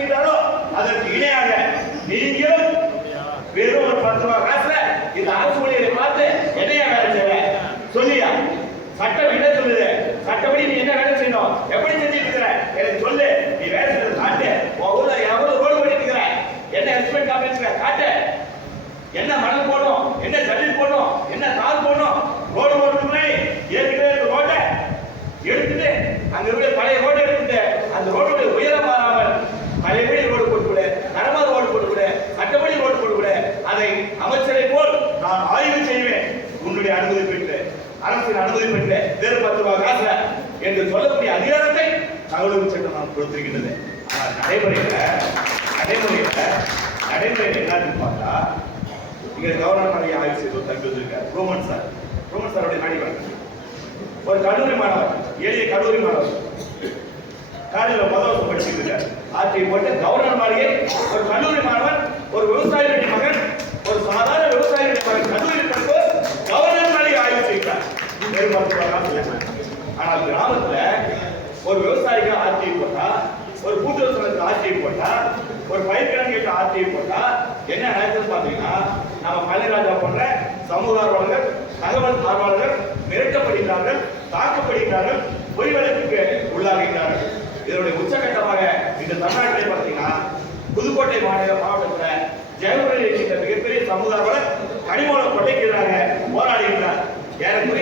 செய்கிறாரோ அதற்கு இணையாக நீங்களும் வெறும் ஒரு 10 ரூபாய் காசுல இந்த அரசு ஊழியரை பார்த்து என்னையா வேலை செய்ய சொல்லியா? சட்டம் என்ன சொல்லுது? சட்டப்படி நீ என்ன வேலை செய்யணும், எப்படி செஞ்சுட்டு இருக்கிற எனக்கு சொல்லு. நீ வேலை செய்யறது காட்டு. ஊர்ல எவ்வளவு ரோடு பண்ணிட்டு இருக்கிற, என்ன எஸ்டிமேட் காமிச்சிருக்க காட்டு. என்ன மணல் போடணும், என்ன ஜல்லி போடணும், என்ன தார் போடணும். ரோடு போட்டுமே ஏற்கனவே ரோட்டை எடுத்துட்டு அங்க இருக்கிற பழைய ரோடு எடுத்துட்டு அந்த ரோடுடைய உயரம் மாறாமல் பழையபடி ரோடு போட்டுவிடு, தரமான ரோடு போட்டுவிடு, சட்டப்படி ரோடு போட்டுவிடு. அதை அமைச்சரை போல் நான் ஆய்வு செய்வேன். உன்னுடைய அனுமதி பெற்று அரசின் அனுமதி பெற்று வேறு 10 ரூபாய் காசுல என்று சொல்லக்கூடிய அதிகாரத்தை தகவல் சட்டம் நாம் கொடுத்திருக்கின்றது. ஆனால் நடைமுறையில் என்னன்னு பார்த்தா இங்க கவர்னர் மாதிரி ஆய்வு செய்து தம்பி வந்திருக்கார் ரோமன் சாருடைய நாடி ஒரு கல்லூரி மாணவர், எளிய கல்லூரி மாணவர் காலையில் மதவசம் படிச்சுட்டு இருக்கார். ஆட்சியை போட்டு கவர்னர் மாளிகை ஒரு கல்லூரி மாணவன், ஒரு விவசாயியுடைய மகன், ஒரு சாதாரண விவசாயியுடைய மகன் கல்லூரி படிப்பவர் கவர்னர் மாளிகை ஆய்வு செய்கிறார். ஆனால் கிராமத்துல ஒரு விவசாயிக்கு ஆட்சியை போட்டா, ஒரு கூட்டுறவு சங்கத்துக்கு ஆட்சியை போட்டா, ஒரு பயிர்கிழங்கு ஆட்சியை போட்டா என்ன நடக்குதுன்னு பாத்தீங்கன்னா நம்ம பழனிராஜா போன்ற சமூக ஆர்வலர்கள், தகவல் ஆர்வலர்கள் மிரட்டப்படுகிறார்கள், தாக்கப்படுகிறார்கள், பொய் வழக்குக்கு உள்ளாகிறார்கள். இதனுடைய உச்சகட்டமாக இந்த தமிழ்நாட்டிலே பார்த்தீங்கன்னா புதுக்கோட்டை மாவட்டத்தில் ஜெயபுரியில் இருக்கின்ற மிகப்பெரிய சமூக ஆர்வலர் கனிமூலம் கொட்டைக்கு எதிராக போராடுகின்றார். ஏறக்குறைய